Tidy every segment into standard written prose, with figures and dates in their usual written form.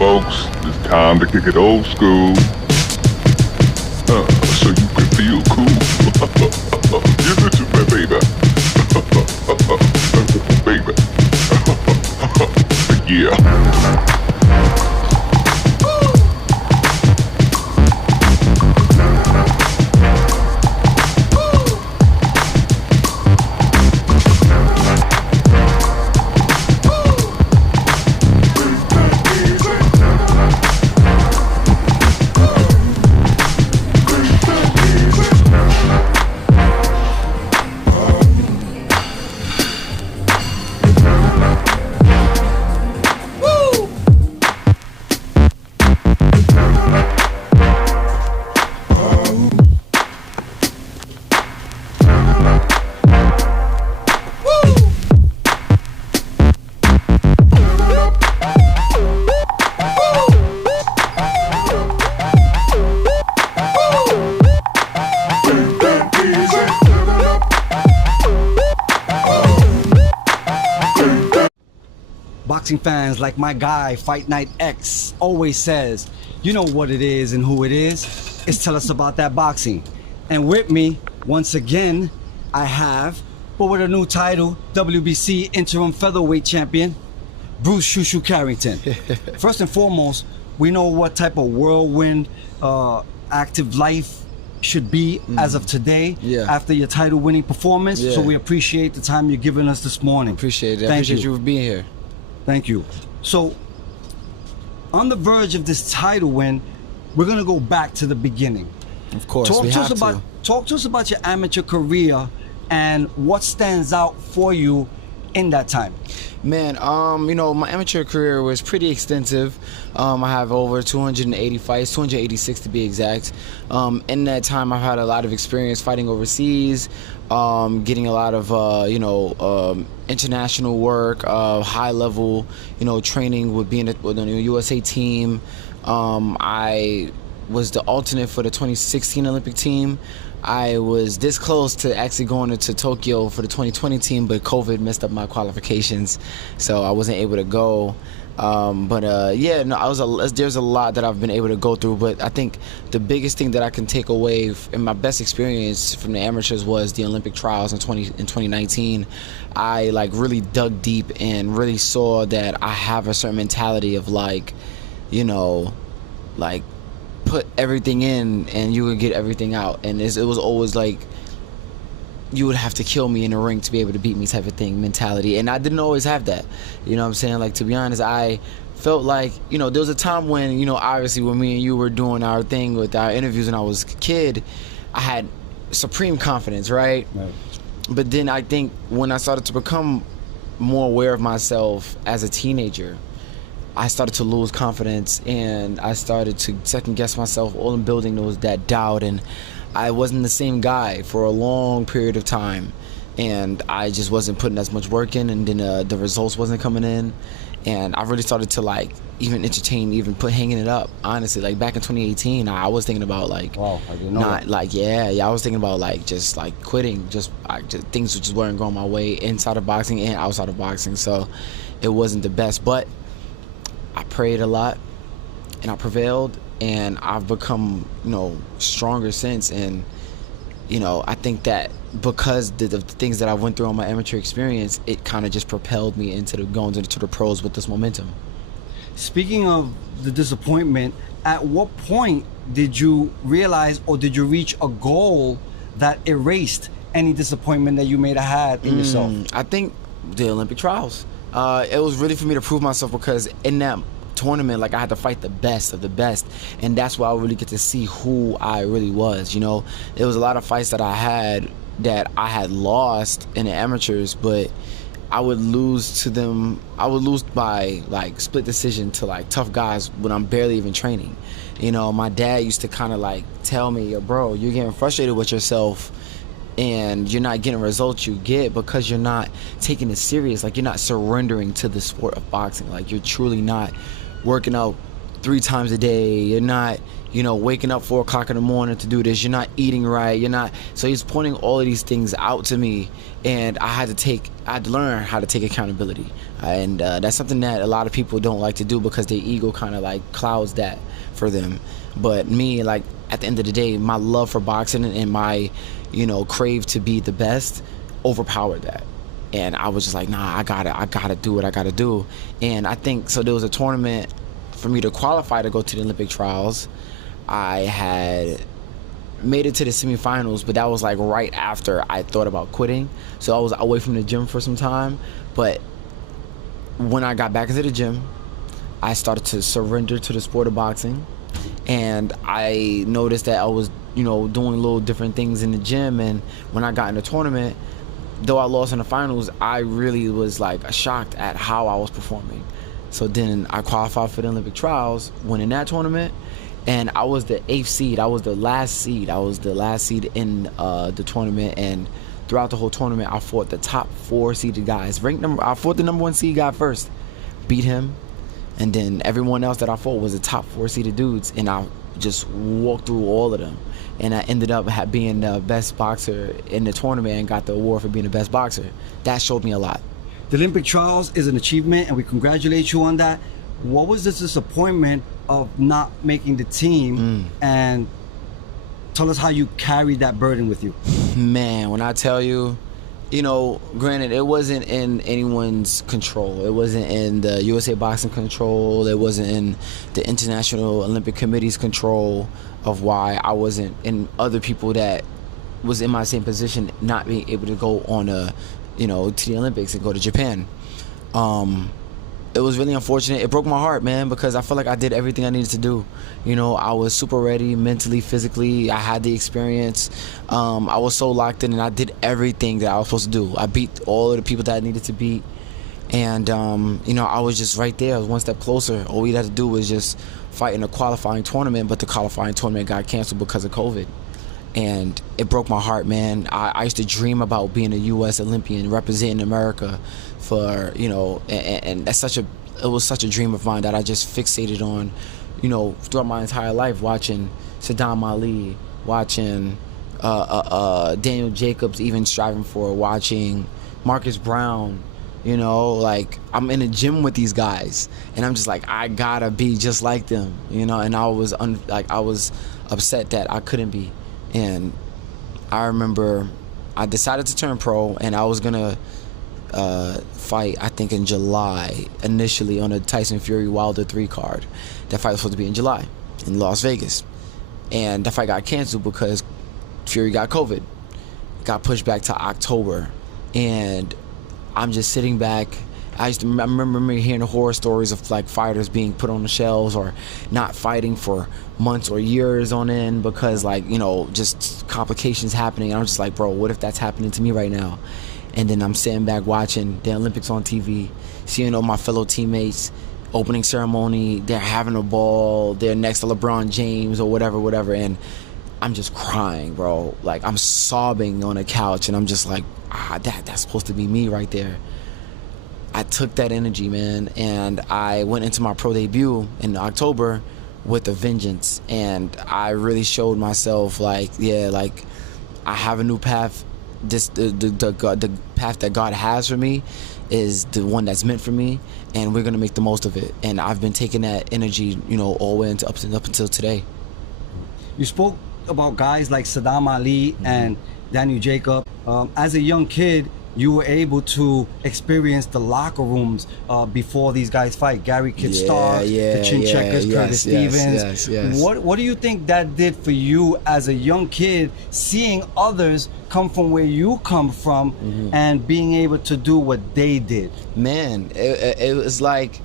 Folks, it's time to kick it old school. So you can feel cool. Give it to me, baby. Baby. Yeah. Boxing fans like my guy, Fight Night X, always says, you know what it is and who it is. It's Tell Us About That Boxing. And with me, once again, I have, but with a new title, WBC Interim Featherweight Champion, Shu Shu Carrington. First and foremost, we know what type of whirlwind active life should be as of today after your title winning performance. So we appreciate the time you're giving us this morning. Appreciate it. Thank Appreciate you for being here. Thank you. So, on the verge of this title win, we're gonna go back to the beginning. Of course, talk to us about your amateur career and what stands out for you in that time. Man, you know, my amateur career was pretty extensive. I have over 280 fights, 286 to be exact. In that time, I've had a lot of experience fighting overseas, getting a lot of, international work, high level, training with being with the USA team. I was the alternate for the 2016 Olympic team. I was this close to actually going to Tokyo for the 2020 team, but COVID messed up my qualifications, so I wasn't able to go. There's a lot that I've been able to go through, but I think the biggest thing that I can take away in my best experience from the amateurs was the Olympic trials in 2019. I really dug deep and really saw that I have a certain mentality of put everything in and you would get everything out, and it was always like you would have to kill me in the ring to be able to beat me type of thing mentality, and I didn't always have that. You know what I'm saying? To be honest, I felt like, there was a time when, obviously when me and you were doing our thing with our interviews when I was a kid, I had supreme confidence, right? But then I think when I started to become more aware of myself as a teenager, I started to lose confidence, and I started to second guess myself, all in building that doubt, and I wasn't the same guy for a long period of time, and I just wasn't putting as much work in, and then the results wasn't coming in, and I really started to even entertain, hanging it up. Honestly, back in 2018, I was thinking about wow, I didn't know not that. I was thinking about just quitting, just things just weren't going my way inside of boxing and outside of boxing, so it wasn't the best, but I prayed a lot and I prevailed, and I've become, stronger since. And, I think that because the things that I went through on my amateur experience, it kind of just propelled me into going into the pros with this momentum. Speaking of the disappointment, at what point did you realize, or did you reach a goal that erased any disappointment that you may have had in yourself? I think the Olympic trials. It was really for me to prove myself, because in that tournament, I had to fight the best of the best, and that's where I really get to see who I really was. There was a lot of fights that I had lost in the amateurs, but I would lose to them. I would lose by split decision to tough guys when I'm barely even training. My dad used to kind of tell me, yo, bro, you're getting frustrated with yourself and you're not getting results you get because you're not taking it serious. You're not surrendering to the sport of boxing. You're truly not working out 3 times a day. You're not, you know, waking up 4 o'clock in the morning to do this. You're not eating right. You're not. So he's pointing all of these things out to me, and I had to learn how to take accountability. And that's something that a lot of people don't like to do because their ego kind of like clouds that for them. But me, like, at the end of the day, my love for boxing and my, you know, crave to be the best overpowered that. And I was just like, nah, I gotta do what I gotta do. And I think, so there was a tournament for me to qualify to go to the Olympic trials. I had made it to the semifinals, but that was like right after I thought about quitting. So I was away from the gym for some time. But when I got back into the gym, I started to surrender to the sport of boxing. And I noticed that I was, you know, doing little different things in the gym. And when I got in the tournament, though I lost in the finals, I really was like shocked at how I was performing. So then I qualified for the Olympic trials, winning that tournament. And I was the 8th seed. I was the last seed. I was the last seed in the tournament. And throughout the whole tournament, I fought the top 4 seeded guys. I fought the number 1 seed guy first, beat him. And then everyone else that I fought was the top 4 seeded dudes. And I just walked through all of them. And I ended up being the best boxer in the tournament and got the award for being the best boxer. That showed me a lot. The Olympic trials is an achievement, and we congratulate you on that. What was the disappointment of not making the team? And tell us how you carried that burden with you. Man, when I tell you, you know, granted, it wasn't in anyone's control. It wasn't in the USA Boxing control. It wasn't in the International Olympic Committee's control of why I wasn't in other people that was in my same position not being able to go on to the Olympics and go to Japan. It was really unfortunate. It broke my heart, man, because I felt like I did everything I needed to do. You know, I was super ready mentally, physically. I had the experience. I was so locked in, and I did everything that I was supposed to do. I beat all of the people that I needed to beat. And, you know, I was just right there. I was one step closer. All we had to do was just fight in a qualifying tournament, but the qualifying tournament got canceled because of COVID. And it broke my heart, man. I used to dream about being a U.S. Olympian, representing America for, you know, and it was such a dream of mine that I just fixated on, you know, throughout my entire life, watching Sadam Ali, watching Daniel Jacobs even striving for, watching Marcus Browne, you know, like I'm in the gym with these guys and I'm just like, I gotta be just like them, you know, and I was upset that I couldn't be. And I remember I decided to turn pro, and I was gonna fight, I think in July, initially on a Tyson Fury Wilder 3 card. That fight was supposed to be in July in Las Vegas. And that fight got canceled because Fury got COVID. It got pushed back to October. And I'm just sitting back. I remember hearing the horror stories of like fighters being put on the shelves or not fighting for months or years on end because, like, you know, just complications happening. And I'm just like, bro, what if that's happening to me right now? And then I'm sitting back watching the Olympics on TV, seeing all my fellow teammates, opening ceremony, they're having a ball, they're next to LeBron James or whatever, and I'm just crying, bro. Like, I'm sobbing on a couch, and I'm just like, that's supposed to be me right there. I took that energy, man, and I went into my pro debut in October with a vengeance, and I really showed myself, like, yeah, like, I have a new path. The path that God has for me is the one that's meant for me, and we're gonna make the most of it. And I've been taking that energy, you know, all the way up until today. You spoke about guys like Sadam Ali and Daniel Jacobs. As a young kid, you were able to experience the locker rooms before these guys fight. Gary Kid Starks, the Chin Checkers, Curtis Stevens. Yes. What do you think that did for you as a young kid, seeing others come from where you come from and being able to do what they did? Man, it was like,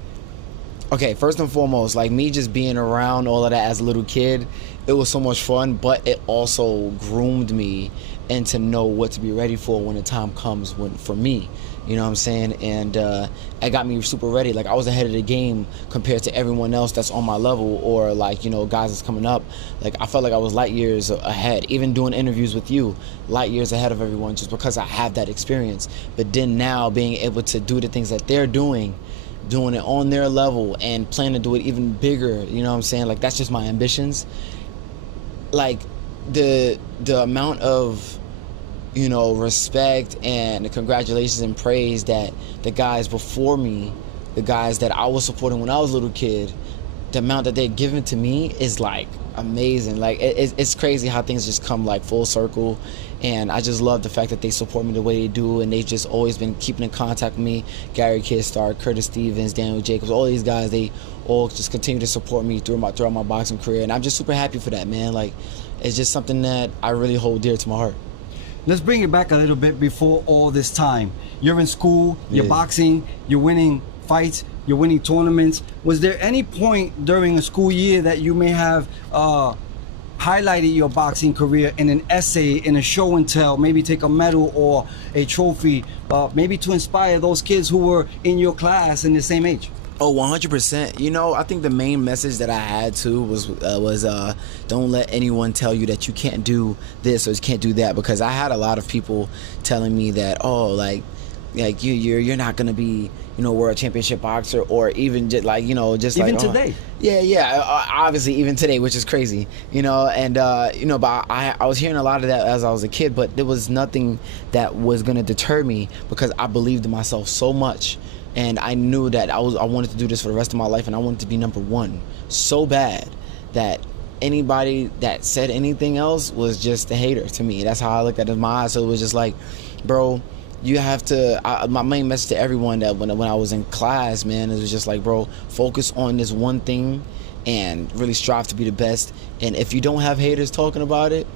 okay, first and foremost, like me just being around all of that as a little kid, it was so much fun, but it also groomed me and to know what to be ready for when the time comes for me, you know what I'm saying? And it got me super ready. Like, I was ahead of the game compared to everyone else that's on my level, or like, you know, guys that's coming up. Like, I felt like I was light years ahead, even doing interviews with you, light years ahead of everyone, just because I have that experience. But then now being able to do the things that they're doing doing it on their level and plan to do it even bigger. You know what I'm saying? Like, that's just my ambitions. Like, the amount of, you know, respect and congratulations and praise that the guys before me, the guys that I was supporting when I was a little kid, the amount that they're giving to me is like amazing. Like, it's crazy how things just come like full circle. And I just love the fact that they support me the way they do, and they've just always been keeping in contact with me. Gary Kidstar, Curtis Stevens, Daniel Jacobs, all these guys, they all just continue to support me throughout my boxing career, and I'm just super happy for that, man. Like, it's just something that I really hold dear to my heart. Let's bring it back a little bit before all this time. You're in school, you're boxing, you're winning fights, you're winning tournaments. Was there any point during a school year that you may have highlighted your boxing career in an essay, in a show and tell, maybe take a medal or a trophy, maybe to inspire those kids who were in your class in the same age? Oh, 100%. You know, I think the main message that I had too was don't let anyone tell you that you can't do this or you can't do that, because I had a lot of people telling me that, oh, like you're not gonna be, you know, world championship boxer, or even just like, you know, just even like today. Yeah, obviously even today, which is crazy, you know. And you know, but I was hearing a lot of that as I was a kid, but there was nothing that was gonna deter me, because I believed in myself so much, and I knew that I wanted to do this for the rest of my life, and I wanted to be number one so bad that anybody that said anything else was just a hater to me. That's how I looked at it in my eyes. So it was just like, bro, you have to, my main message to everyone that when I was in class, man, it was just like, bro, focus on this one thing and really strive to be the best. And if you don't have haters talking about it,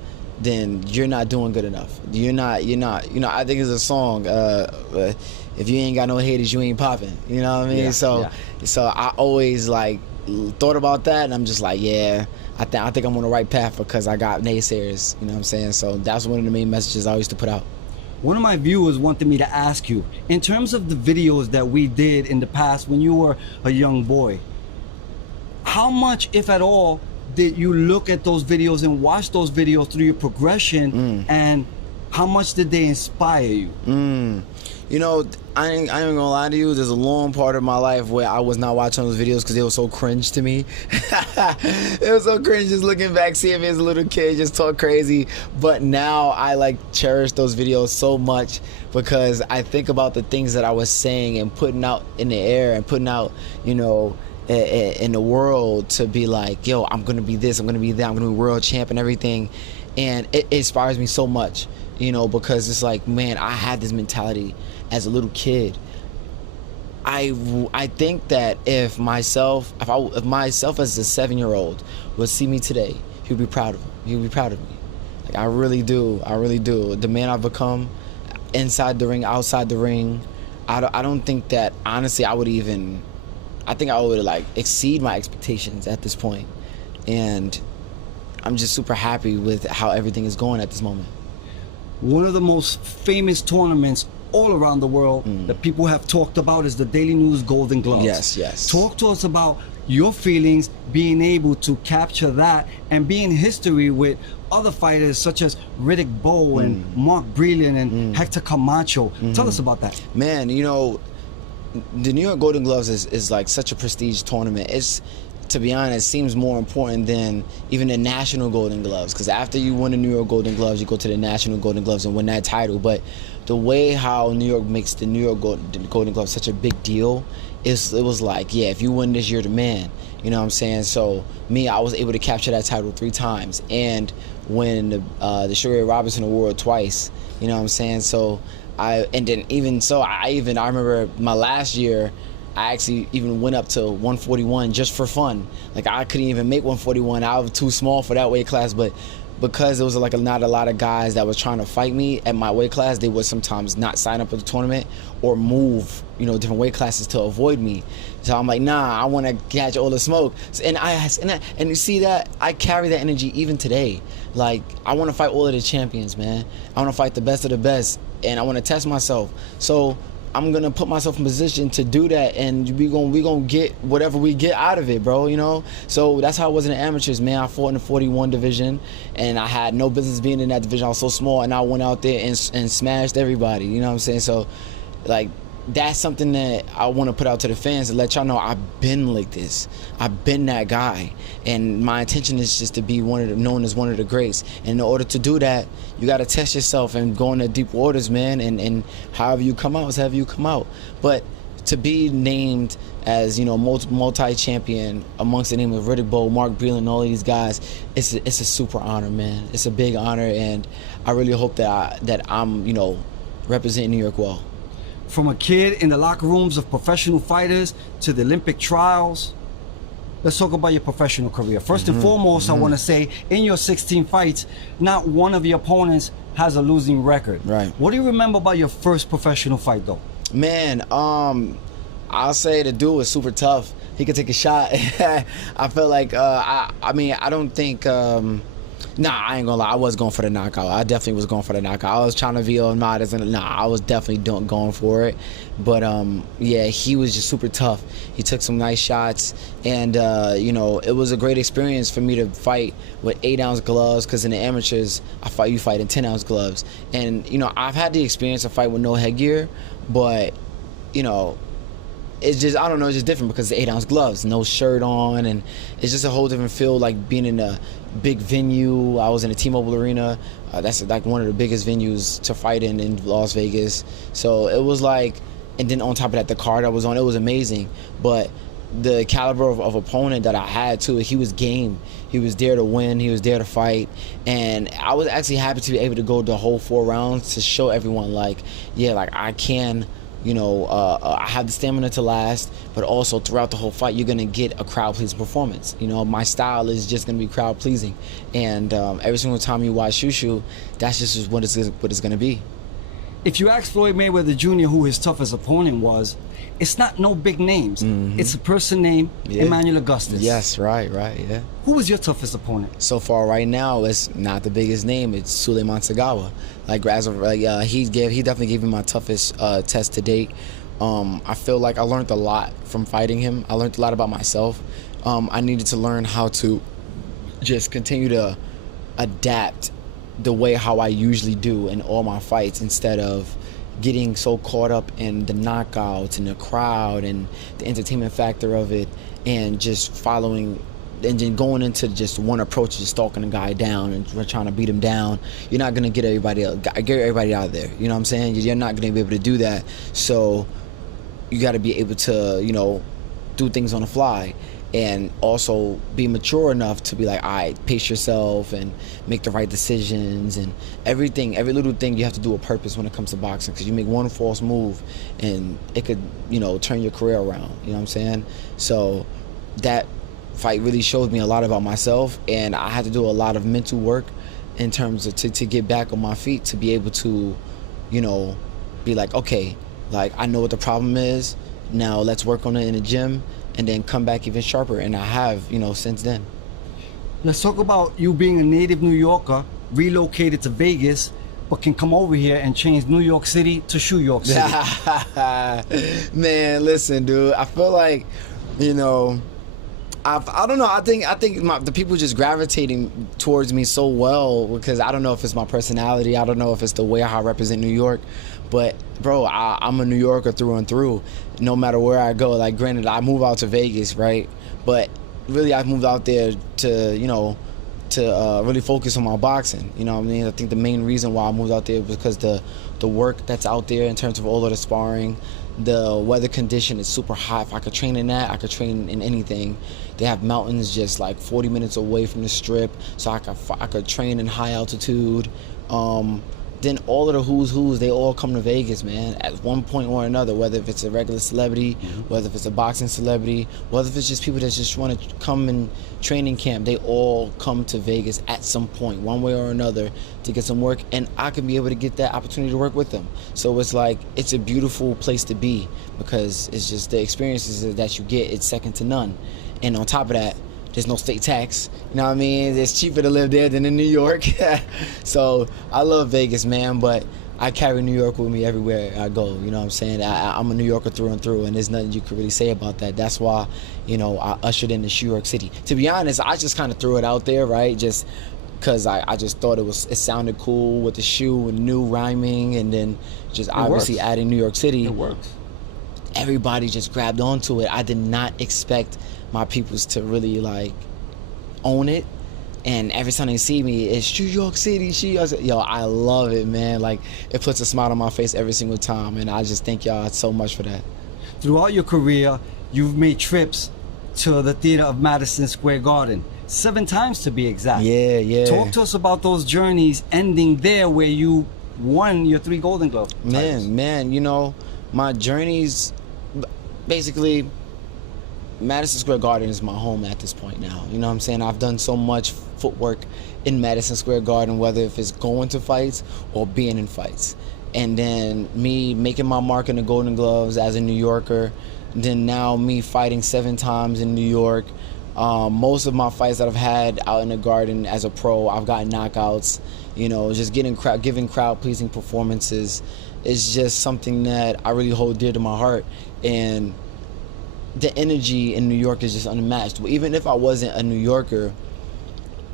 then you're not doing good enough. You're not, you know, I think it's a song, if you ain't got no haters, you ain't popping. You know what I mean? Yeah, so I always like thought about that, and I'm just like, yeah, I think I'm on the right path because I got naysayers. You know what I'm saying? So that's one of the main messages I used to put out. One of my viewers wanted me to ask you, in terms of the videos that we did in the past when you were a young boy, how much, if at all, did you look at those videos and watch those videos through your progression, and how much did they inspire you? You know, I ain't gonna lie to you, there's a long part of my life where I was not watching those videos because they were so cringe to me. It was so cringe just looking back, seeing me as a little kid just talk crazy. But now I like cherish those videos so much, because I think about the things that I was saying and putting out in the air and putting out, you know, in the world, to be like, yo, I'm gonna be this, I'm gonna be that, I'm gonna be world champ and everything. And it inspires me so much, you know, because it's like, man, I had this mentality as a little kid. I think that if myself as a 7-year-old would see me today, he would be proud of him. He would be proud of me. Like, I really do. The man I've become, inside the ring, outside the ring, I don't think that, honestly, I think I would like exceed my expectations at this point. And I'm just super happy with how everything is going at this moment. One of the most famous tournaments all around the world that people have talked about is the Daily News Golden Gloves. Yes. Talk to us about your feelings being able to capture that and be in history with other fighters such as Riddick Bowe and Mark Breland and Hector Camacho. Tell us about that. Man, you know, the New York Golden Gloves is like such a prestige tournament. It's, to be honest, seems more important than even the National Golden Gloves, because after you win the New York Golden Gloves, you go to the National Golden Gloves and win that title. But the way how New York makes the New York Golden Gloves such a big deal, it was like, yeah, if you win this, you're the man. You know what I'm saying? So me, I was able to capture that title 3 times and win the Sugar Ray Robinson Award twice. You know what I'm saying? So I remember my last year, I actually even went up to 141 just for fun. Like, I couldn't even make 141. I was too small for that weight class, but because there was like not a lot of guys that was trying to fight me at my weight class, they would sometimes not sign up for the tournament or move, you know, different weight classes to avoid me. So I'm like, nah, I want to catch all the smoke. And you see that I carry that energy even today. Like, I want to fight all of the champions, man. I want to fight the best of the best, and I want to test myself. So I'm gonna put myself in position to do that, and we gonna get whatever we get out of it, bro. You know. So that's how I was in the amateurs, man. I fought in the 41 division, and I had no business being in that division. I was so small, and I went out there and smashed everybody. You know what I'm saying? So, like, that's something that I want to put out to the fans and let y'all know I've been like this. I've been that guy, and my intention is just to be known as one of the greats. And in order to do that, you got to test yourself and go into deep waters, man. And however you come out is however you come out. But to be named as, you know, multi-champion amongst the name of Riddick Bowe, Mark Breland, and all of these guys, it's a super honor, man. It's a big honor, and I really hope that I'm, you know, representing New York well. From a kid in the locker rooms of professional fighters to the Olympic trials, let's talk about your professional career. First and foremost, I want to say, in your 16 fights, not one of your opponents has a losing record. Right. What do you remember about your first professional fight, though? Man, I'll say the dude was super tough. He could take a shot. I felt like, I mean, I don't think, nah, I ain't gonna lie, I was going for the knockout. I definitely was going for the knockout. I was trying to be not as I was definitely going for it. But yeah, he was just super tough. He took some nice shots, and you know, it was a great experience for me to fight with 8-ounce gloves, because in the amateurs, you fight in 10-ounce gloves. And you know, I've had the experience to fight with no headgear, but you know, it's just, I don't know, it's just different because the 8-ounce gloves, no shirt on, and it's just a whole different feel, like being in a big venue. I was in a T-Mobile Arena. That's like one of the biggest venues to fight in Las Vegas. So it was like, and then on top of that, the card I was on, it was amazing. But the caliber of opponent that I had too, he was game. He was there to win. He was there to fight. And I was actually happy to be able to go the whole 4 rounds to show everyone, like, yeah, like I can, you know, I have the stamina to last, but also throughout the whole fight, you're gonna get a crowd-pleasing performance. You know, my style is just gonna be crowd-pleasing, and every single time you watch Shu Shu, that's just what it's gonna be. If you ask Floyd Mayweather Jr. who his toughest opponent was, it's not no big names. It's a person named Emmanuel Augustus. Yes, right, yeah. Who was your toughest opponent? So far, right now, it's not the biggest name. It's Suleiman Sagawa. Like, he definitely gave me my toughest test to date. I feel like I learned a lot from fighting him. I learned a lot about myself. I needed to learn how to just continue to adapt the way how I usually do in all my fights, instead of getting so caught up in the knockouts and the crowd and the entertainment factor of it, and just following and then going into just one approach, just stalking a guy down and trying to beat him down. You're not gonna get everybody out of there. You know what I'm saying? You're not gonna be able to do that. So you got to be able to, you know, do things on the fly, and also be mature enough to be like, all right, pace yourself and make the right decisions, and every little thing you have to do a purpose when it comes to boxing, because you make one false move and it could, you know, turn your career around. You know what I'm saying? So that fight really showed me a lot about myself, and I had to do a lot of mental work in terms of to get back on my feet, to be able to, you know, be like, okay, like I know what the problem is, now let's work on it in the gym, and then come back even sharper. And I have, you know, since then. Let's talk about you being a native New Yorker, relocated to Vegas, but can come over here and change New York City to Shu York City. Man, listen, dude, I feel like, you know, I don't know. I think the people just gravitating towards me so well, because I don't know if it's my personality. I don't know if it's the way I represent New York. But bro, I'm a New Yorker through and through. No matter where I go. Like, granted, I move out to Vegas, right? But really, I moved out there to, you know, to really focus on my boxing. You know what I mean? I think the main reason why I moved out there was because the work that's out there in terms of all of the sparring. The weather condition is super hot. If I could train in that, I could train in anything. They have mountains just like 40 minutes away from the strip, so I could train in high altitude. Then all of the who's, they all come to Vegas, man, at one point or another, whether if it's a regular celebrity, whether if it's a boxing celebrity, whether if it's just people that just want to come in training camp, they all come to Vegas at some point, one way or another, to get some work, and I can be able to get that opportunity to work with them. So it's like, it's a beautiful place to be, because it's just the experiences that you get, it's second to none. And on top of that, there's no state tax. You know what I mean? It's cheaper to live there than in New York. So I love Vegas, man, but I carry New York with me everywhere I go. You know what I'm saying? I'm a New Yorker through and through, and there's nothing you can really say about that. That's why, you know, I ushered in the Shu York City. To be honest, I just kind of threw it out there, right? Just because I just thought it sounded cool with the Shu and new rhyming, and then just obviously adding New York City. It works. everybody just grabbed onto it. I did not expect my peoples to really like own it. And every time they see me, it's New York City, yo, I love it, man. Like, it puts a smile on my face every single time, and I just thank y'all so much for that. Throughout your career, you've made trips to the theater of Madison Square Garden, 7 times to be exact. Yeah. Talk to us about those journeys ending there where you won your 3 Golden Glove titles. Man, you know, my journeys, basically, Madison Square Garden is my home at this point now. You know what I'm saying? I've done so much footwork in Madison Square Garden, whether if it's going to fights or being in fights. And then me making my mark in the Golden Gloves as a New Yorker. Then now me fighting 7 times in New York. Most of my fights that I've had out in the Garden as a pro, I've gotten knockouts. You know, just giving crowd-pleasing performances is just something that I really hold dear to my heart. And the energy in New York is just unmatched. Even if I wasn't a New Yorker,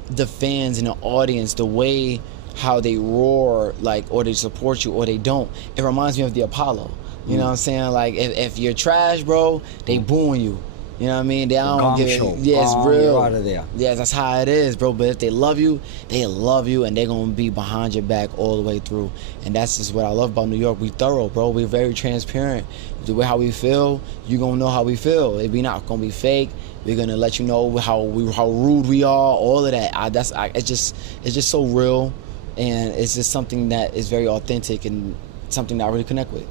the fans and the audience, the way how they roar, like, or they support you or they don't, it reminds me of the Apollo. You know what I'm saying? Like, if you're trash, bro, they booing you. You know what I mean? They don't give it. Yeah, it's real. You're out of there. Yeah, that's how it is, bro. But if they love you, and they're gonna be behind your back all the way through. And that's just what I love about New York. We thorough, bro. We're very transparent. The way how we feel, you gonna know how we feel. We not gonna be fake. We're gonna let you know how rude we are. All of that. It's just so real, and it's just something that is very authentic and something that I really connect with.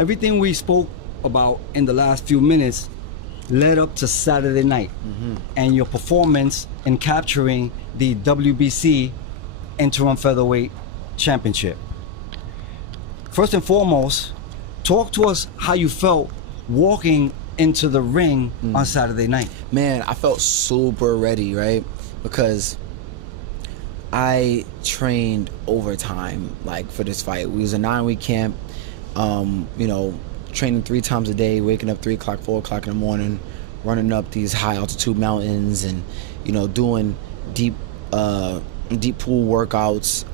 Everything we spoke about in the last few minutes led up to Saturday night and your performance in capturing the WBC Interim Featherweight Championship. First and foremost, talk to us how you felt walking into the ring on Saturday night. Man, I felt super ready, right? Because I trained overtime, like, for this fight. We was a 9-week camp, you know, training 3 times a day, waking up 3 o'clock, 4 o'clock in the morning, running up these high altitude mountains, and, you know, doing deep pool workouts,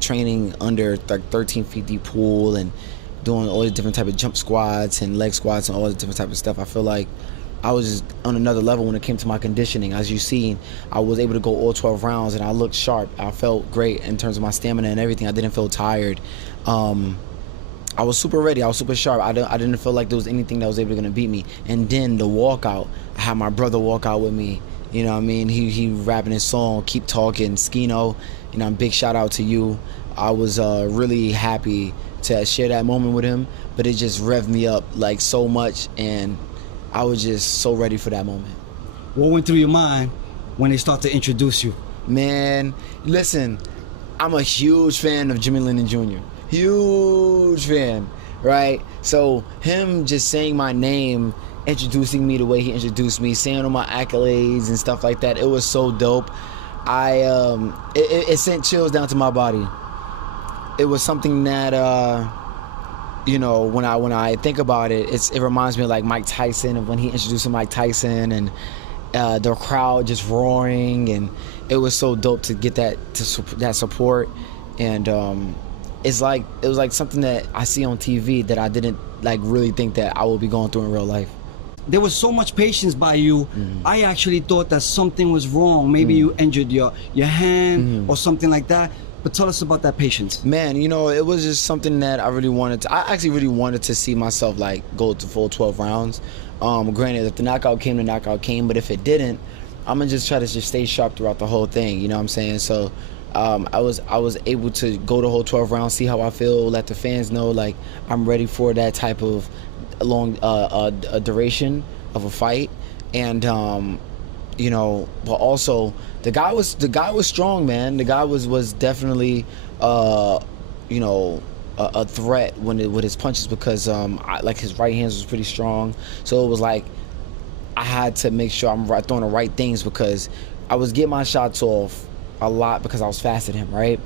training under like 13 feet deep pool, and doing all these different type of jump squats and leg squats and all this different type of stuff. I feel like I was just on another level when it came to my conditioning. As you seen, I was able to go all 12 rounds, and I looked sharp. I felt great in terms of my stamina and everything. I didn't feel tired. I was super ready. I was super sharp. I didn't feel like there was anything that was able to beat me. And then the walkout, I had my brother walk out with me. You know what I mean? He rapping his song, Keep Talking, Skino. You know, big shout out to you. I was really happy to share that moment with him, but it just revved me up like so much, and I was just so ready for that moment. What went through your mind when they start to introduce you? Man, listen, I'm a huge fan of Jimmy Lennon Jr. Huge fan, right? So him just saying my name, introducing me the way he introduced me, saying all my accolades and stuff like that, it was so dope. It sent chills down to my body. It was something that, you know, when I think about it, it reminds me of like Mike Tyson, of when he introduced Mike Tyson, and the crowd just roaring, and it was so dope to get that support. And it was like something that I see on TV that I didn't like really think that I would be going through in real life. There was so much patience by you. I actually thought that something was wrong. Maybe you injured your hand or something like that. But tell us about that patience. Man, you know, it was just something that I actually really wanted to see myself like go to full 12 rounds. Granted, if the knockout came, the knockout came. But if it didn't, I'm gonna just try to just stay sharp throughout the whole thing. You know what I'm saying? So I was able to go the whole 12 rounds, see how I feel, let the fans know like I'm ready for that type of long duration of a fight. And you know, but also the guy was strong, man. The guy was definitely you know, a threat with his punches, because like his right hands was pretty strong. So it was like I had to make sure I'm throwing the right things, because I was getting my shots off a lot because I was faster than him, right?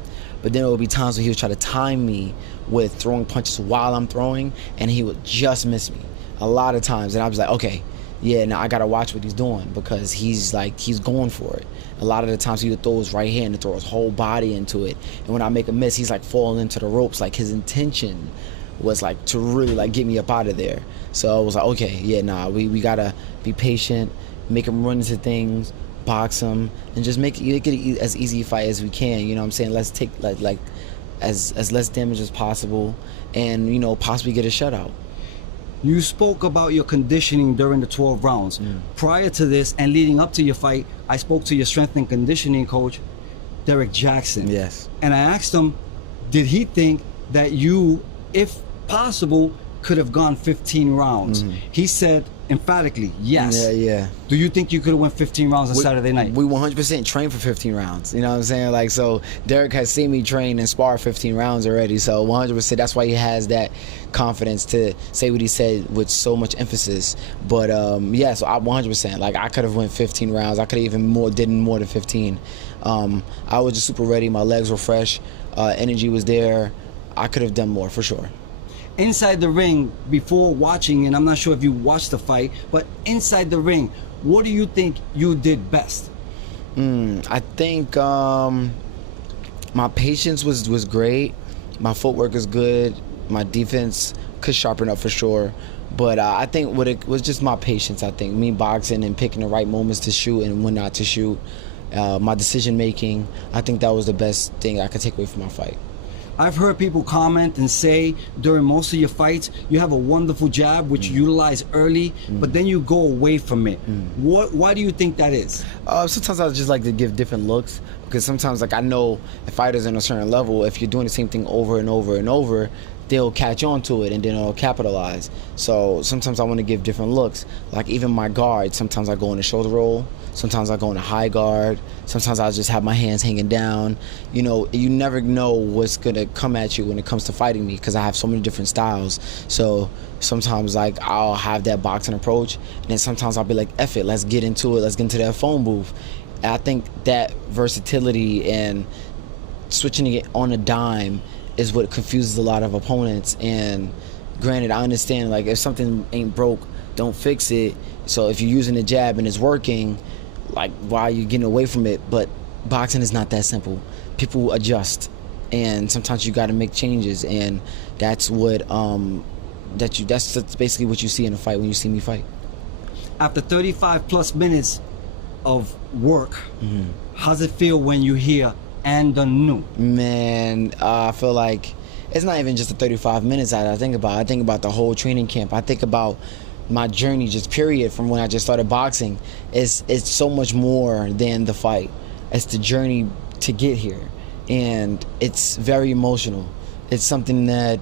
But then there would be times when he would try to time me with throwing punches while I'm throwing, and he would just miss me a lot of times. And I was like, okay, yeah, now I gotta watch what he's doing, because he's going for it. A lot of the times he would throw his right hand and throw his whole body into it, and when I make a miss, he's like falling into the ropes. Like his intention was like to really like get me up out of there. So I was like, okay, yeah, nah, we gotta be patient, make him run into things, box him, and just make it as easy a fight as we can. You know what I'm saying? Let's take like as less damage as possible, and you know, possibly get a shutout. You spoke about your conditioning during the 12 rounds. Prior to this and leading up to your fight, I spoke to your strength and conditioning coach, Derek Jackson. Yes. And I asked him, did he think that you, if possible, could have gone 15 rounds? He said emphatically, yes. Yeah. Do you think you could have went 15 rounds on Saturday night? We 100% trained for 15 rounds. You know what I'm saying? Like, so Derek has seen me train and spar 15 rounds already. So 100%, that's why he has that confidence to say what he said with so much emphasis. But yeah, so I 100%, like I could have went 15 rounds. I could have even did more than 15. I was just super ready. My legs were fresh. Energy was there. I could have done more for sure. Inside the ring, before watching, and I'm not sure if you watched the fight, but inside the ring, what do you think you did best? I think my patience was great. My footwork is good. My defense could sharpen up for sure. But I think what it was just my patience. I think me boxing and picking the right moments to shoot and when not to shoot. My decision making. I think that was the best thing I could take away from my fight. I've heard people comment and say during most of your fights, you have a wonderful jab which you utilize early, but then you go away from it. Why do you think that is? Sometimes I just like to give different looks, because sometimes like I know if fighters on a certain level, if you're doing the same thing over and over and over, they'll catch on to it and then they'll capitalize. So sometimes I want to give different looks. Like even my guard, sometimes I go in a shoulder roll, sometimes I go in a high guard, sometimes I just have my hands hanging down. You know, you never know what's gonna come at you when it comes to fighting me, because I have so many different styles. So sometimes like I'll have that boxing approach, and then sometimes I'll be like, F it, let's get into it, let's get into that phone booth. And I think that versatility and switching it on a dime is what confuses a lot of opponents. And granted, I understand, like, if something ain't broke, don't fix it. So if you're using the jab and it's working, like, why are you getting away from it? But boxing is not that simple. People adjust, and sometimes you got to make changes, and that's what that's basically what you see in a fight when you see me fight. After 35 plus minutes of work, how's it feel when you hear and the new? Man, I feel like it's not even just the 35 minutes that I think about. I think about the whole training camp. I think about my journey, just period, from when I just started boxing. It's so much more than the fight. It's the journey to get here, and it's very emotional. It's something that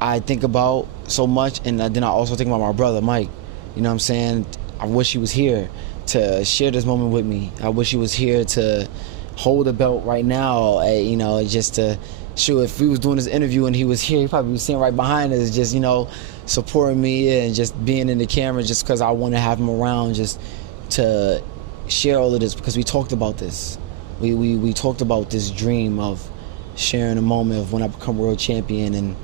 I think about so much, and then I also think about my brother Mike. You know what I'm saying? I wish he was here to share this moment with me. I wish he was here to hold the belt right now, you know, just to show. If we was doing this interview and he was here, he probably was sitting right behind us, just, you know, supporting me and just being in the camera, just because I want to have him around, just to share all of this, because we talked about this. We talked about this dream of sharing a moment of when I become world champion, and,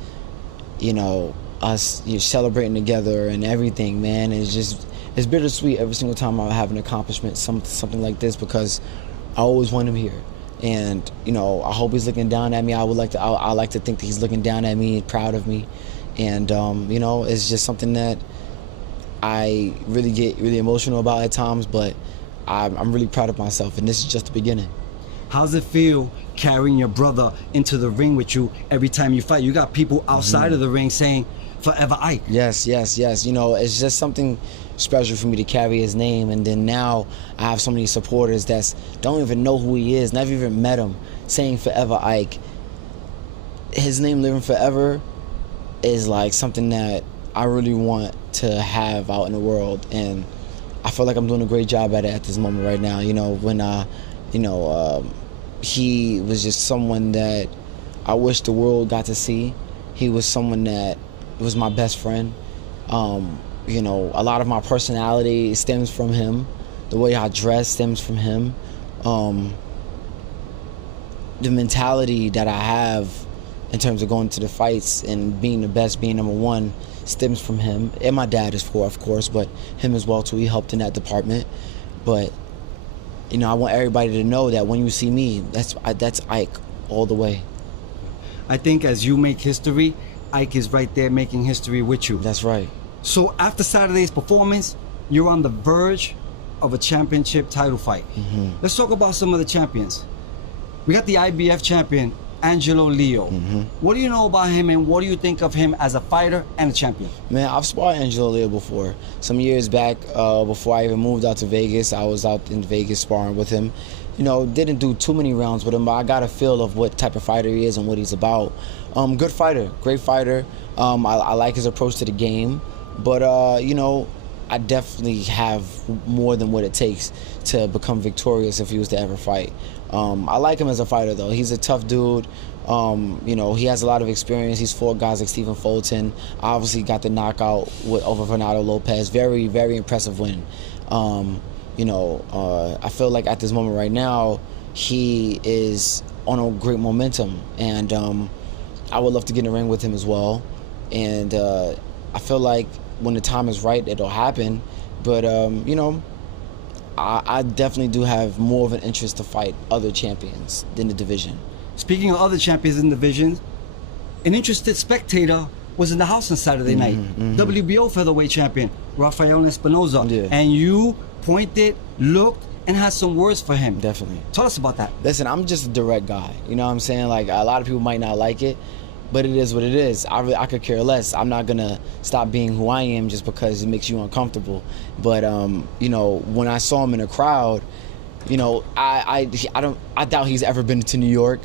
you know, us celebrating together and everything, man. It's bittersweet every single time I have an accomplishment, something like this, because I always want him here. And, you know, I hope he's looking down at me. I like to think that he's looking down at me, proud of me. And, you know, it's just something that I really get really emotional about at times, but I'm really proud of myself, and this is just the beginning. How's it feel carrying your brother into the ring with you every time you fight? You got people outside of the ring saying, "Forever Ike." Yes. You know, it's just something special for me to carry his name, and then now I have so many supporters that don't even know who he is, never even met him, saying "Forever Ike." His name living forever is like something that I really want to have out in the world, and I feel like I'm doing a great job at it at this moment right now. You know, when he was just someone that I wish the world got to see. He was someone that was my best friend. You know, a lot of my personality stems from him. The way I dress stems from him. The mentality that I have in terms of going to the fights and being the best, being number one, stems from him. And my dad is of course, but him as well too. He helped in that department. But, you know, I want everybody to know that when you see me, that's Ike all the way. I think as you make history, Ike is right there making history with you. That's right. So after Saturday's performance, you're on the verge of a championship title fight. Let's talk about some of the champions. We got the IBF champion, Angelo Leo. What do you know about him, and what do you think of him as a fighter and a champion? Man, I've sparred Angelo Leo before. Some years back, before I even moved out to Vegas, I was out in Vegas sparring with him. You know, didn't do too many rounds with him, but I got a feel of what type of fighter he is and what he's about. Good fighter, great fighter. I like his approach to the game, but you know, I definitely have more than what it takes to become victorious if he was to ever fight. I like him as a fighter, though. He's a tough dude. You know, he has a lot of experience. He's fought guys like Stephen Fulton. Obviously got the knockout over Fernando Lopez. Very, very impressive win. You know, I feel like at this moment right now, he is on a great momentum, and I would love to get in the ring with him as well. And I feel like when the time is right, it'll happen. But you know, I definitely do have more of an interest to fight other champions in the division. Speaking of other champions in the division, an interested spectator was in the house on Saturday night. WBO featherweight champion Rafael Espinoza, and you pointed, looked, and had some words for him. Definitely. Tell us about that. Listen, I'm just a direct guy. You know what I'm saying? Like, a lot of people might not like it, but it is what it is. I could care less. I'm not gonna stop being who I am just because it makes you uncomfortable. But you know, when I saw him in a crowd, you know, I doubt he's ever been to New York.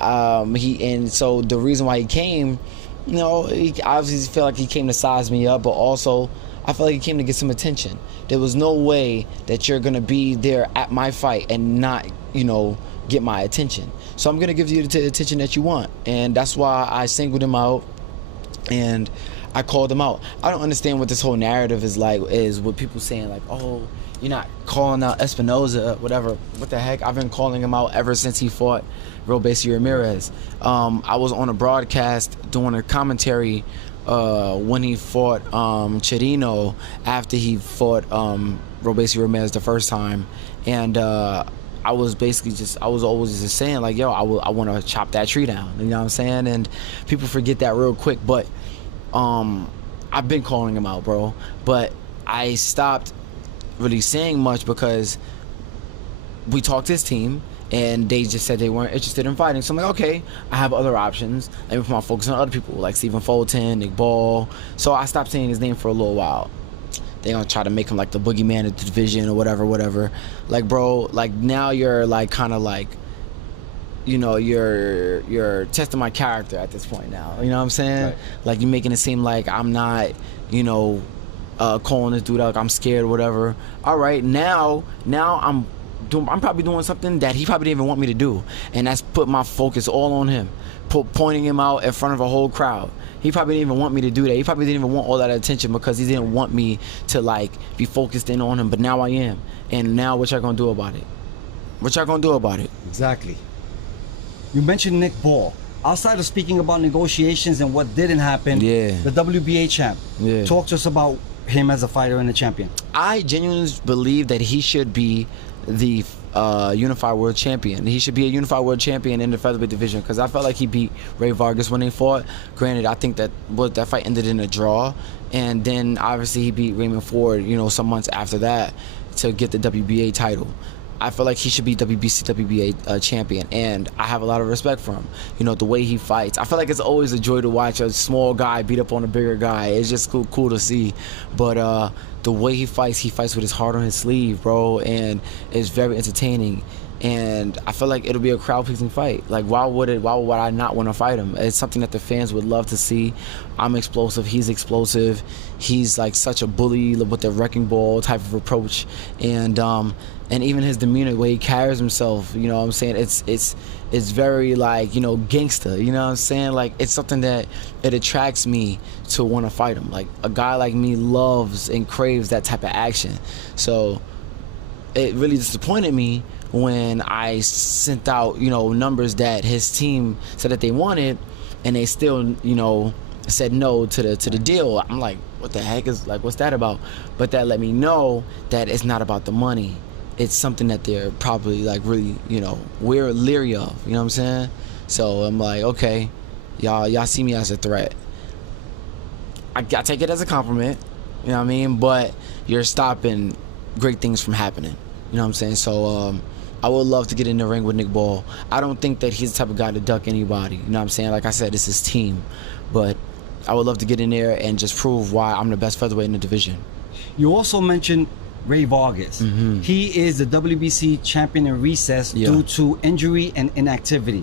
And so the reason why he came, you know, he obviously felt like he came to size me up, but also I felt like he came to get some attention. There was no way that you're gonna be there at my fight and not, you know, get my attention. So I'm gonna give you the attention that you want, and that's why I singled him out and I called him out. I don't understand what this whole narrative is like, is what people saying like, oh, you're not calling out Espinoza, whatever. What the heck? I've been calling him out ever since he fought Robeisy Ramirez. I was on a broadcast doing a commentary when he fought Chirino after he fought Robeisy Ramirez the first time, and I was always just saying like, yo, I want to chop that tree down, you know what I'm saying? And people forget that real quick, but I've been calling him out, bro, but I stopped really saying much because we talked to his team and they just said they weren't interested in fighting. So I'm like, okay, I have other options. Let me put my focus on other people like Stephen Fulton, Nick Ball. So I stopped saying his name for a little while. They're gonna try to make him like the boogeyman of the division or whatever. Like, bro, like now you're like kind of like, you know, you're testing my character at this point now. You know what I'm saying? Right. Like, you're making it seem like I'm not, you know, calling this dude out like I'm scared or whatever. All right, now I'm probably doing something that he probably didn't even want me to do, and that's put my focus all on him, pointing him out in front of a whole crowd. He probably didn't even want me to do that. He probably didn't even want all that attention because he didn't want me to like be focused in on him. But now I am, and now what y'all gonna do about it? What y'all gonna do about it? Exactly. You mentioned Nick Ball. Outside of speaking about negotiations and what didn't happen, the WBA champ. Talk to us about him as a fighter and a champion. I genuinely believe that he should be the unified world champion. He should be a unified world champion in the featherweight division because I felt like he beat Ray Vargas when they fought. Granted, I think that fight ended in a draw, and then obviously he beat Raymond Ford, you know, some months after that to get the WBA title. I feel like he should be WBA champion, and I have a lot of respect for him. You know, the way he fights. I feel like it's always a joy to watch a small guy beat up on a bigger guy. It's just cool to see. But the way he fights with his heart on his sleeve, bro, and it's very entertaining. And I feel like it'll be a crowd-pleasing fight. Like, why would I not want to fight him? It's something that the fans would love to see. I'm explosive. He's explosive. He's like such a bully with the wrecking ball type of approach, and even his demeanor, the way he carries himself. You know what I'm saying? It's very like, you know, gangster. You know what I'm saying? Like, it's something that it attracts me to want to fight him. Like, a guy like me loves and craves that type of action. So it really disappointed me when I sent out, you know, numbers that his team said that they wanted, and they still, you know, said no to the deal. I'm like, what the heck is, like, what's that about? But that let me know that it's not about the money. It's something that they're probably like really, you know, we're leery of. You know what I'm saying? So I'm like, okay, y'all see me as a threat. I take it as a compliment. You know what I mean? But you're stopping great things from happening. You know what I'm saying? So I would love to get in the ring with Nick Ball. I don't think that he's the type of guy to duck anybody. You know what I'm saying? Like I said, it's his team. But I would love to get in there and just prove why I'm the best featherweight in the division. You also mentioned Ray Vargas. He is the WBC champion in recess due to injury and inactivity.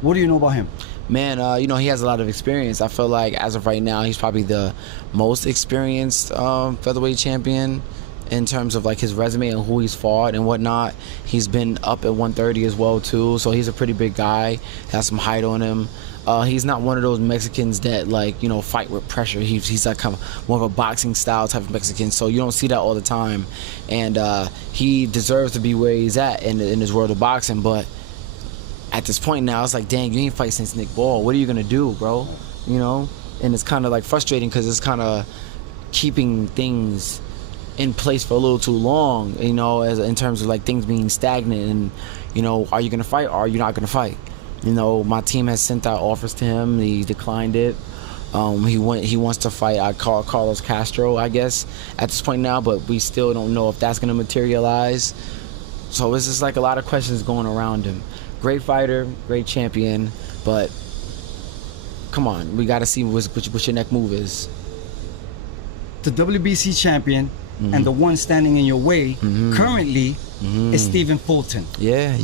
What do you know about him? Man, you know, he has a lot of experience. I feel like as of right now, he's probably the most experienced featherweight champion in terms of like his resume and who he's fought and whatnot. He's been up at 130 as well too, so he's a pretty big guy. Has some height on him. He's not one of those Mexicans that, like, you know, fight with pressure. He's like kind of more of a boxing style type of Mexican, so you don't see that all the time. And he deserves to be where he's at in this world of boxing. But at this point now, it's like, dang, you ain't fight since Nick Ball. What are you gonna do, bro? You know? And it's kind of like frustrating because it's kind of keeping things in place for a little too long, you know, as in terms of like things being stagnant. And, you know, are you gonna fight or are you not gonna fight? You know, my team has sent out offers to him. He declined it. He wants to fight. I call Carlos Castro, I guess, at this point now, but we still don't know if that's gonna materialize. So it's just like a lot of questions going around him. Great fighter, great champion, but come on, we got to see what your next move is. The WBC champion and the one standing in your way currently is Stephen Fulton. Yeah.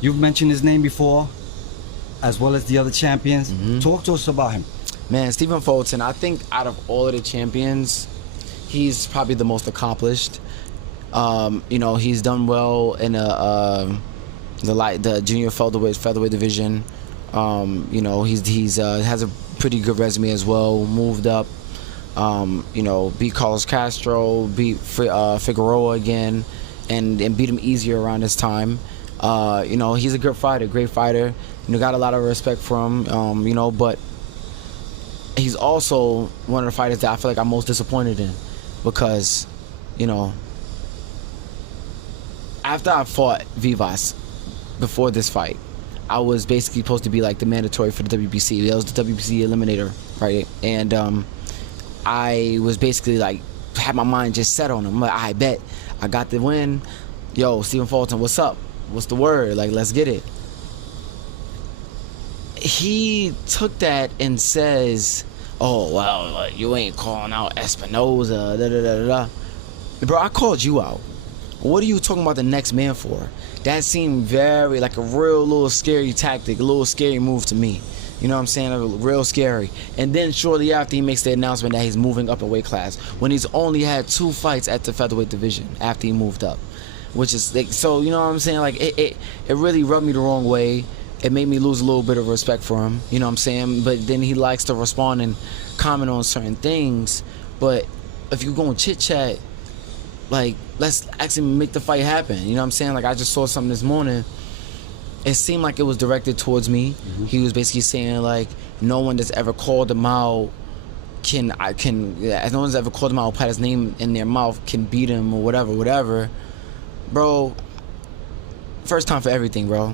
You've mentioned his name before, as well as the other champions. Talk to us about him. Man, Stephen Fulton, I think out of all of the champions, he's probably the most accomplished. You know, he's done well in the junior featherweight division. You know, he's has a pretty good resume as well. Moved up, you know, beat Carlos Castro, beat Figueroa again, and beat him easier around this time. You know, he's a good fighter, great fighter. You know, got a lot of respect for him. You know, but he's also one of the fighters that I feel like I'm most disappointed in, because, you know, after I fought Vivas before this fight, I was basically supposed to be like the mandatory for the WBC. That was the WBC eliminator, right? And I was basically like, had my mind just set on him. I'm like, I bet I got the win. Yo, Stephen Fulton, what's up? What's the word? Like, let's get it. He took that and says, oh, well, you ain't calling out Espinoza, da-da-da-da-da. Bro, I called you out. What are you talking about the next man for? That seemed very like a real little scary tactic, a little scary move to me. You know what I'm saying? Real scary. And then shortly after, he makes the announcement that he's moving up a weight class when he's only had 2 fights at the featherweight division after he moved up. Which is like, so, you know what I'm saying? Like it really rubbed me the wrong way. It made me lose a little bit of respect for him. You know what I'm saying? But then he likes to respond and comment on certain things. But if you're going to chit chat, like, let's actually make the fight happen. You know what I'm saying? Like, I just saw something this morning. It seemed like it was directed towards me. He was basically saying, like, no one that's ever called him out no one's ever called him out, put his name in their mouth, can beat him or whatever. Bro, first time for everything, bro.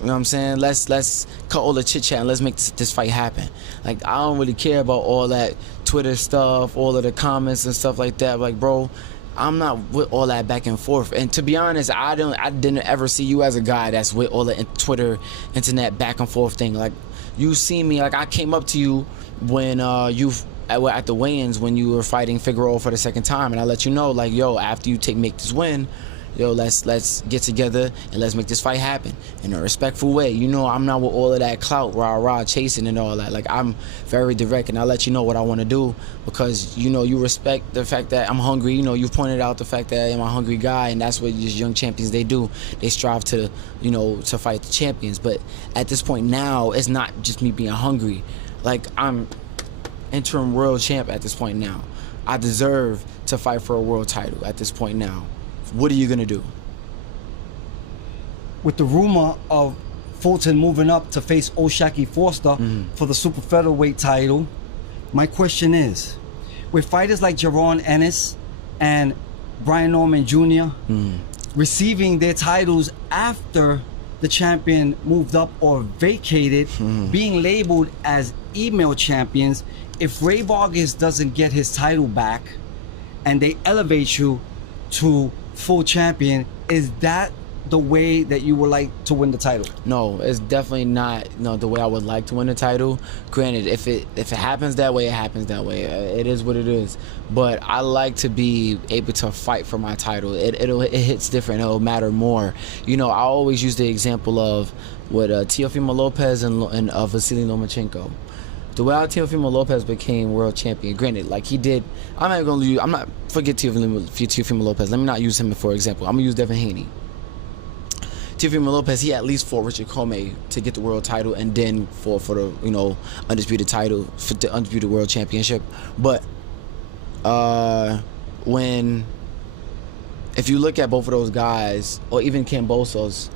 You know what I'm saying? Let's cut all the chit chat and let's make this fight happen. Like, I don't really care about all that Twitter stuff, all of the comments and stuff like that. Like, bro, I'm not with all that back and forth. And to be honest, I didn't ever see you as a guy that's with all the Twitter, internet back and forth thing. Like, you see me, like, I came up to you when you were at the weigh-ins when you were fighting Figueroa for the second time, and I let you know, like, yo, after you make this win, yo, let's get together and let's make this fight happen in a respectful way. You know, I'm not with all of that clout, rah chasing and all that. Like, I'm very direct, and I let you know what I want to do because, you know, you respect the fact that I'm hungry. You know, you've pointed out the fact that I'm a hungry guy, and that's what these young champions, they do. They strive to, you know, to fight the champions. But at this point now, it's not just me being hungry. Like, I'm interim world champ at this point now. I deserve to fight for a world title at this point now. What are you gonna do? With the rumor of Fulton moving up to face O'Shaquie Foster for the super featherweight title, my question is, with fighters like Jaron Ennis and Brian Norman Jr. Receiving their titles after the champion moved up or vacated, being labeled as email champions, if Ray Vargas doesn't get his title back and they elevate you to full champion, is that the way that you would like to win the title? No, it's definitely not the way I would like to win the title. Granted, if it happens that way, it happens that way. It is what it is. But I like to be able to fight for my title. It hits different. It'll matter more. I always use the example of what Teofimo Lopez and Vasily Lomachenko. The way how Teofimo Lopez became world champion, granted, like he did, forget Teofimo Lopez. Let me not use him for example. I'm going to use Devin Haney. Teofimo Lopez, he at least fought Richard Comey to get the world title and then fought for the, undisputed title, for the undisputed world championship. But if you look at both of those guys, or even Kambosos,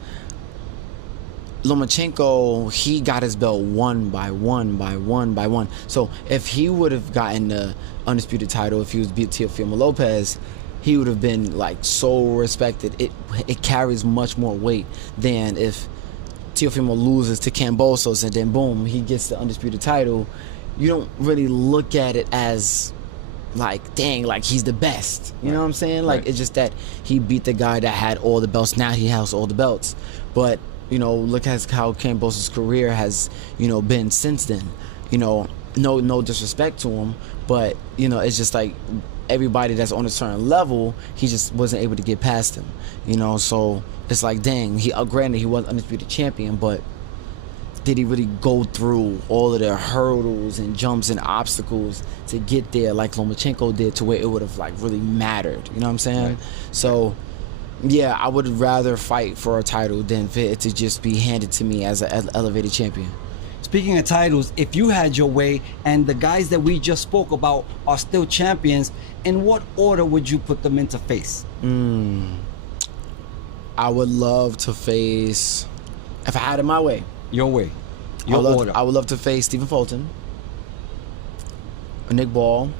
Lomachenko, he got his belt one by one. So if he would have gotten the undisputed title, if he was beat Teofimo Lopez, he would have been like so respected. It carries much more weight than if Teofimo loses to Kambosos and then boom, he gets the undisputed title. You don't really look at it as like, dang, like he's the best. You know what I'm saying? Like it's just that he beat the guy that had all the belts. Now he has all the belts. But look at how Kambosos' career has been since then. No disrespect to him, but it's just like everybody that's on a certain level, he just wasn't able to get past him. So it's like, dang, granted he was undisputed champion, but did he really go through all of the hurdles and jumps and obstacles to get there like Lomachenko did, to where it would have like really mattered? You know what I'm saying? Right. So yeah, I would rather fight for a title than for it to just be handed to me as an elevated champion. Speaking of titles, if you had your way and the guys that we just spoke about are still champions, in what order would you put them into face? I would love to face, if I had it my way. Your way. Your order. I would love to face Stephen Fulton, Nick Ball,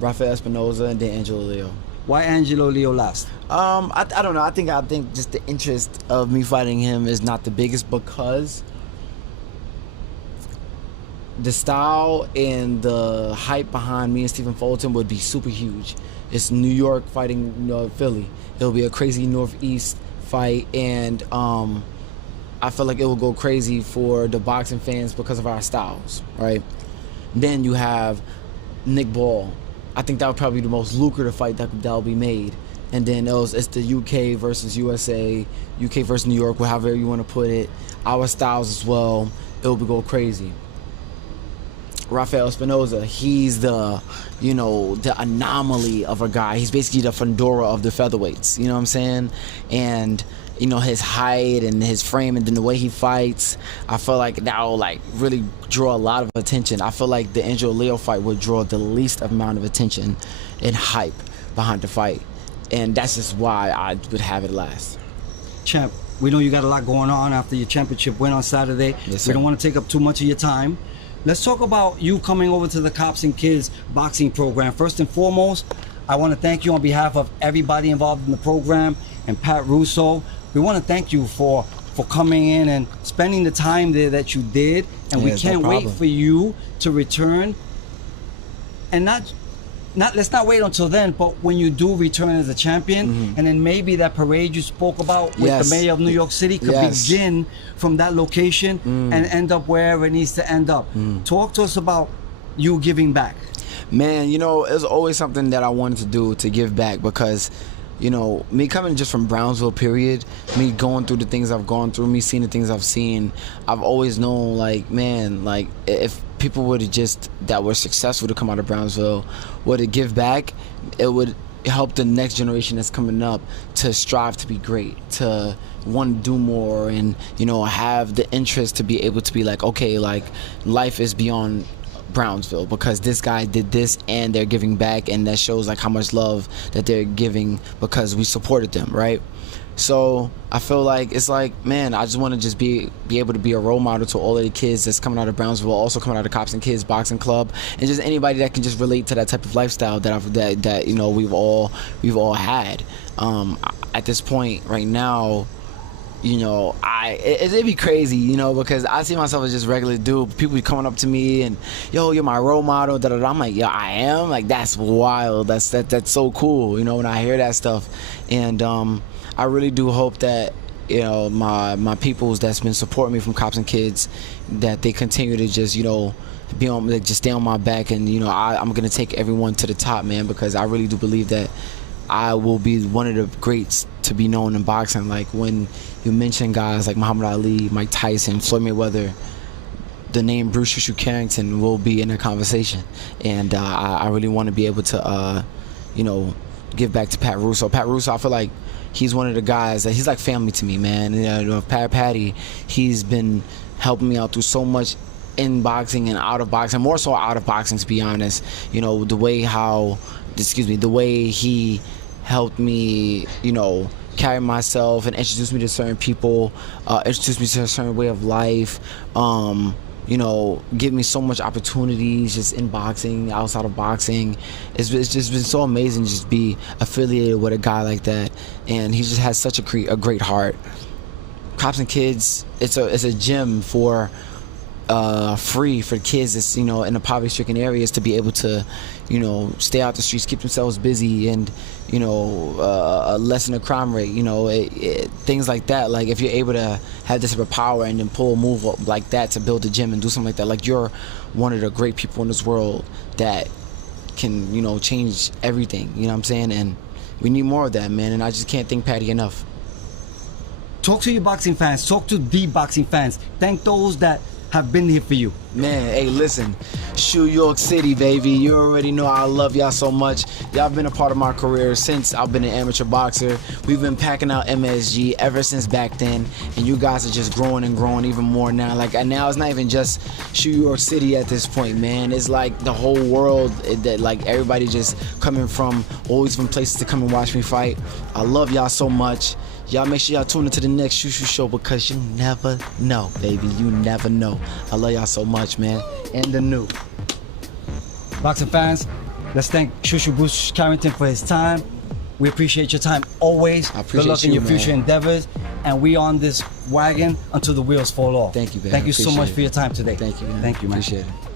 Rafael Espinoza, and then Angelo Leo. Why Angelo Leo last? I don't know. I think just the interest of me fighting him is not the biggest, because the style and the hype behind me and Stephen Fulton would be super huge. It's New York fighting Philly. It'll be a crazy Northeast fight, and I feel like it will go crazy for the boxing fans because of our styles, right? Then you have Nick Ball. I think that would probably be the most lucrative fight that'll be made. And then it's the UK versus USA, UK versus New York, however you want to put it. Our styles as well. It'll go crazy. Rafael Espinoza, he's the anomaly of a guy. He's basically the Fedora of the featherweights. You know what I'm saying? And his height and his frame and then the way he fights, I feel like that will like really draw a lot of attention. I feel like the Angelo Leo fight would draw the least amount of attention and hype behind the fight, and that's just why I would have it last. Champ, we know you got a lot going on after your championship win on Saturday. Yes, sir. We don't want to take up too much of your time. Let's talk about you coming over to the Cops and Kids boxing program. First and foremost, I want to thank you on behalf of everybody involved in the program and Pat Russo. We want to thank you for coming in and spending the time there that you did. And we can't wait for you to return. And let's not wait until then, but when you do return as a champion, and then maybe that parade you spoke about with the mayor of New York City could begin from that location and end up wherever it needs to end up. Talk to us about you giving back. Man, it's always something that I wanted to do, to give back, because me coming just from Brownsville, period, me going through the things I've gone through, me seeing the things I've seen, I've always known, like, man, like, if people that were successful to come out of Brownsville were to give back, it would help the next generation that's coming up to strive to be great, to want to do more, and, have the interest to be able to be like, okay, like, life is beyond Brownsville, because this guy did this and they're giving back, and that shows like how much love that they're giving because we supported them, right? So I feel like it's like, man, I just want to just be able to be a role model to all of the kids that's coming out of Brownsville, also coming out of Cops and Kids Boxing Club, and just anybody that can just relate to that type of lifestyle that we've all had. At this point right now, you know, it'd be crazy, you know, because I see myself as just regular dude. People be coming up to me and, yo, you're my role model. Da, da, da. I'm like, yeah, I am. Like, that's wild. That's so cool, you know, when I hear that stuff. And I really do hope that, you know, my peoples that's been supporting me from Cops and Kids, that they continue to just, you know, just stay on my back. And, you know, I'm gonna take everyone to the top, man, because I really do believe that I will be one of the greats to be known in boxing. Like, when you mention guys like Muhammad Ali, Mike Tyson, Floyd Mayweather, the name Bruce Shu Shu Carrington will be in the conversation. And I really want to be able to, you know, give back to Pat Russo. Pat Russo, I feel like he's one of the guys that he's like family to me, man. You know, Patty, he's been helping me out through so much in boxing and out of boxing, more so out of boxing, to be honest. You know, the way he helped me, you know, carry myself and introduce me to certain people, introduce me to a certain way of life, you know, give me so much opportunities just in boxing, outside of boxing. It's just been so amazing just be affiliated with a guy like that, and he just has such a great heart. Cops and Kids, it's a gym for free for kids that's, you know, in the poverty-stricken areas to be able to, you know, stay out the streets, keep themselves busy, and, you know, lessen the crime rate, you know, things like that. Like, if you're able to have this type of power and then pull a move up like that to build a gym and do something like that, like, you're one of the great people in this world that can, you know, change everything, you know what I'm saying? And we need more of that, man, and I just can't thank Patty enough. Talk to your boxing fans. Talk to the boxing fans. Thank those that have been here for you. Man, hey, listen, Shu York City, baby. You already know I love y'all so much. Y'all been a part of my career since I've been an amateur boxer. We've been packing out MSG ever since back then, and you guys are just growing and growing even more now. Like, now it's not even just Shu York City at this point, man. It's like the whole world, that like everybody just coming from all these different places to come and watch me fight. I love y'all so much. Y'all make sure y'all tune into the next Shu Shu show, because you never know, baby. You never know. I love y'all so much, man. And the new. Boxing fans, let's thank Shu Shu Bruce Carrington for his time. We appreciate your time always. I appreciate Good luck in your man. future endeavors. And we on this wagon until the wheels fall off. Thank you, man. Thank you so much Appreciate for your time today. Thank you, man. Thank you, man. Appreciate it.